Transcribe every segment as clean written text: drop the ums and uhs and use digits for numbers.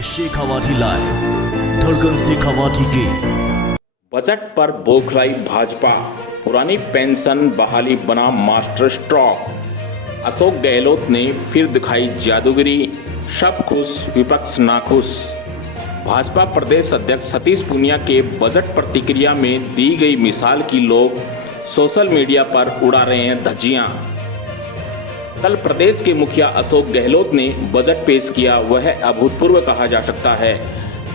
है शेखावाटी लाइव, धड़कन शेखावाटी की। बजट पर बौखलाई भाजपा, पुरानी पेंशन बहाली बना मास्टर स्ट्रोक। अशोक गहलोत ने फिर दिखाई जादूगिरी, सब खुश विपक्ष नाखुश। भाजपा प्रदेश अध्यक्ष सतीश पूनिया के बजट प्रतिक्रिया में दी गई मिसाल की लोग सोशल मीडिया पर उड़ा रहे हैं धज्जियां। कल प्रदेश के मुखिया अशोक गहलोत ने बजट पेश किया, वह अभूतपूर्व कहा जा सकता है।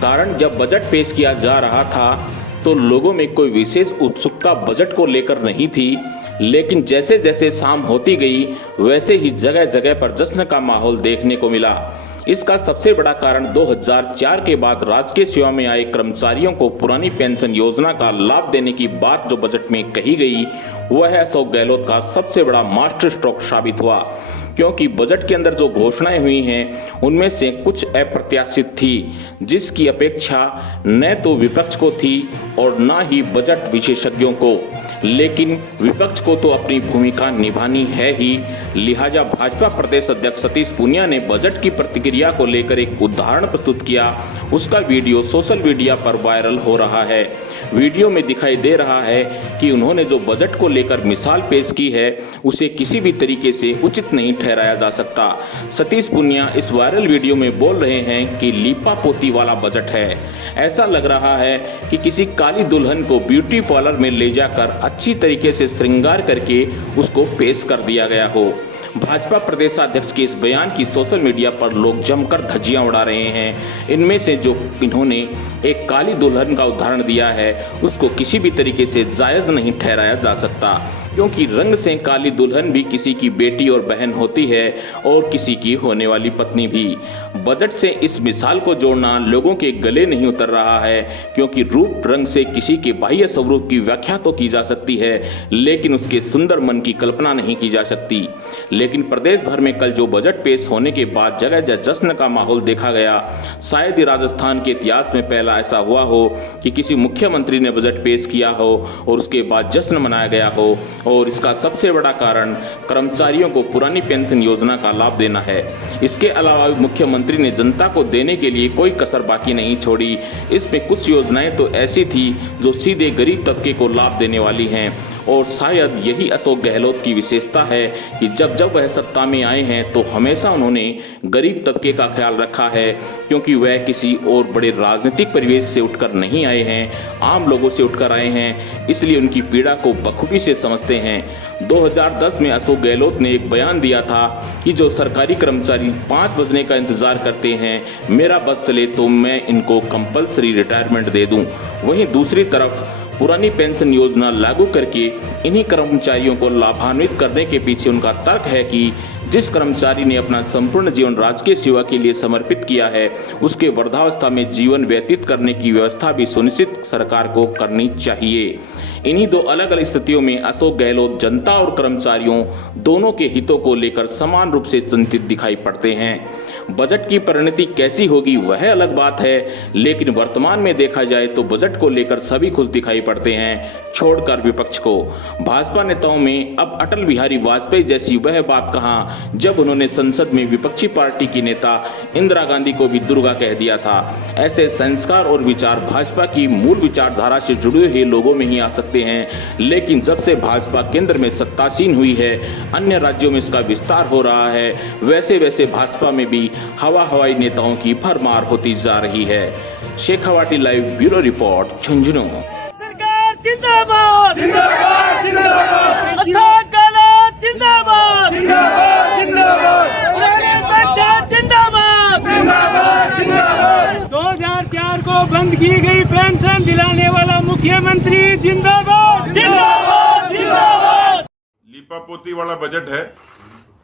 कारण जब बजट पेश किया जा रहा था तो लोगों में कोई विशेष उत्सुकता बजट को लेकर नहीं थी, लेकिन जैसे जैसे शाम होती गई वैसे ही जगह जगह पर जश्न का माहौल देखने को मिला। इसका सबसे बड़ा कारण 2004 के बाद राजकीय सेवा में आए कर्मचारियों को पुरानी पेंशन योजना का लाभ देने की बात जो बजट में कही गई, वह अशोक गहलोत का सबसे बड़ा मास्टर स्ट्रोक साबित हुआ। क्योंकि बजट के अंदर जो घोषणाएं हुई हैं उनमें से कुछ अप्रत्याशित थी, जिसकी अपेक्षा न तो विपक्ष को थी और न ही बजट विशेषज्ञों को। लेकिन विपक्ष को तो अपनी भूमिका निभानी है ही, लिहाजा भाजपा प्रदेश अध्यक्ष सतीश पूनिया ने बजट की प्रतिक्रिया को लेकर एक उदाहरण प्रस्तुत किया। उसका वीडियो सोशल मीडिया पर वायरल हो रहा है। वीडियो में दिखाई दे रहा है कि उन्होंने जो बजट को लेकर मिसाल पेश की है उसे किसी भी तरीके से उचित नहीं ठहराया जा सकता। सतीश पूनिया इस वायरल वीडियो में बोल रहे हैं कि लीपा पोती वाला बजट है। ऐसा लग रहा है कि किसी काली दुल्हन को ब्यूटी पार्लर में ले जाकर अच्छी तरीके से श्रृंगार करके उसको पेश कर दिया गया हो। भाजपा प्रदेशाध्यक्ष के इस बयान की सोशल मीडिया पर लोग जमकर धज्जियां उड़ा रहे हैं। इनमें से जो इन्होंने एक काली दुल्हन का उदाहरण दिया है उसको किसी भी तरीके से जायज़ नहीं ठहराया जा सकता, क्योंकि रंग से काली दुल्हन भी किसी की बेटी और बहन होती है और किसी की होने वाली पत्नी भी। बजट से इस मिसाल को जोड़ना लोगों के गले नहीं उतर रहा है, क्योंकि रूप रंग से किसी के बाह्य स्वरूप की व्याख्या तो की जा सकती है, लेकिन उसके सुंदर मन की कल्पना नहीं की जा सकती। लेकिन प्रदेश भर में कल जो बजट पेश होने के बाद जगह जगह जश्न का माहौल देखा गया। शायद ही राजस्थान के इतिहास में पहला ऐसा हुआ हो कि किसी मुख्यमंत्री ने बजट पेश किया हो और उसके बाद जश्न मनाया गया हो, और इसका सबसे बड़ा कारण कर्मचारियों को पुरानी पेंशन योजना का लाभ देना है। इसके अलावा मुख्यमंत्री ने जनता को देने के लिए कोई कसर बाकी नहीं छोड़ी। इसमें कुछ योजनाएं तो ऐसी थी जो सीधे गरीब तबके को लाभ देने वाली हैं, और शायद यही अशोक गहलोत की विशेषता है कि जब जब वह सत्ता में आए हैं तो हमेशा उन्होंने गरीब तबके का ख्याल रखा है, क्योंकि वह किसी और बड़े राजनीतिक परिवेश से उठकर नहीं आए हैं, आम लोगों से उठकर आए हैं, इसलिए उनकी पीड़ा को बखूबी से समझते हैं। 2010 में अशोक गहलोत ने एक बयान दिया था कि जो सरकारी कर्मचारी 5 बजने का इंतजार करते हैं, मेरा बस चले तो मैं इनको कंपलसरी रिटायरमेंट दे दूं। वहीं दूसरी तरफ पुरानी पेंशन योजना लागू करके इन्हीं कर्मचारियों को लाभान्वित करने के पीछे उनका तर्क है कि जिस कर्मचारी ने अपना संपूर्ण जीवन राजकीय सेवा के लिए समर्पित किया है, उसके वृद्धावस्था में जीवन व्यतीत करने की व्यवस्था भी सुनिश्चित सरकार को करनी चाहिए। इन्हीं दो अलग अलग स्थितियों में अशोक गहलोत जनता और कर्मचारियों दोनों के हितों को लेकर समान रूप से चिंतित दिखाई पड़ते हैं। बजट की परिणति कैसी होगी वह अलग बात है, लेकिन वर्तमान में देखा जाए तो बजट को लेकर सभी खुश दिखाई पड़ते हैं, छोड़कर विपक्ष को। भाजपा नेताओं में अब अटल बिहारी वाजपेयी जैसी वह बात कहाँ जब उन्होंने संसद में विपक्षी पार्टी की नेता इंदिरा गांधी को भी दुर्गा कह दिया था। ऐसे संस्कार और विचार भाजपा की मूल विचारधारा से जुड़े हुए लोगों में ही आ सकते हैं, लेकिन जब से भाजपा केंद्र में सत्तासीन हुई है, अन्य राज्यों में इसका विस्तार हो रहा है, वैसे वैसे भाजपा में भी हवाई नेताओं की भरमार होती जा रही है। Shekhawati live bureau report, Jhunjhunu. सरकार जिंदाबाद, जिंदाबाद जिंदाबाद, अशोक गहलोत जिंदाबाद, जिंदाबाद जिंदाबाद, जिंदाबाद जिंदाबाद जिंदाबाद। 2004 को बंद की गई पेंशन दिलाने वाला मुख्यमंत्री जिंदाबाद, जिंदाबाद जिंदाबाद। लीपापोती वाला बजट है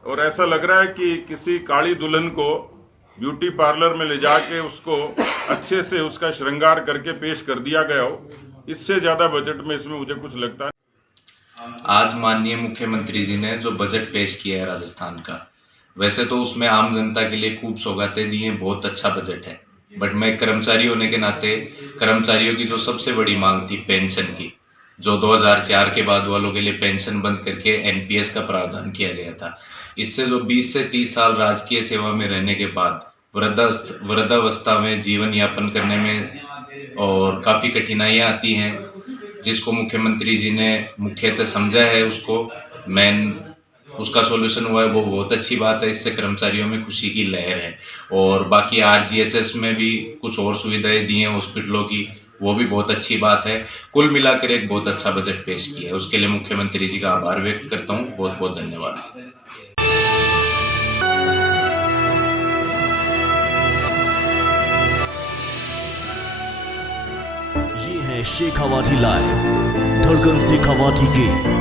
और ऐसा लग रहा है कि किसी काली दुल्हन को ब्यूटी पार्लर में ले जाके उसको अच्छे से उसका श्रृंगार करके पेश कर दिया गया हो। इससे ज्यादा बजट में इसमें मुझे कुछ लगता है। आज माननीय मुख्यमंत्री जी ने जो बजट पेश किया है राजस्थान का, वैसे तो उसमें आम जनता के लिए खूब सौगातें दी हैं, बहुत अच्छा बजट है। बट मैं कर्मचारी होने के नाते कर्मचारियों की जो सबसे बड़ी मांग थी पेंशन की, जो 2004 के बाद वालों के लिए पेंशन बंद करके एनपीएस का प्रावधान किया गया था, इससे जो 20 से 30 साल राजकीय सेवा में रहने के बाद वृद्धावस्था में जीवन यापन करने में और काफ़ी कठिनाइयाँ आती हैं, जिसको मुख्यमंत्री जी ने मुख्यतः समझा है, उसका सॉल्यूशन हुआ है, वो बहुत अच्छी बात है। इससे कर्मचारियों में खुशी की लहर है। और बाकी RGHS में भी कुछ और सुविधाएं दी हैं हॉस्पिटलों की, वो भी बहुत अच्छी बात है। कुल मिलाकर एक बहुत अच्छा बजट पेश किया है, उसके लिए मुख्यमंत्री जी का आभार व्यक्त करता हूँ। बहुत बहुत धन्यवाद। ये है शेखावाटी लाइव, धड़कन शेखावाटी की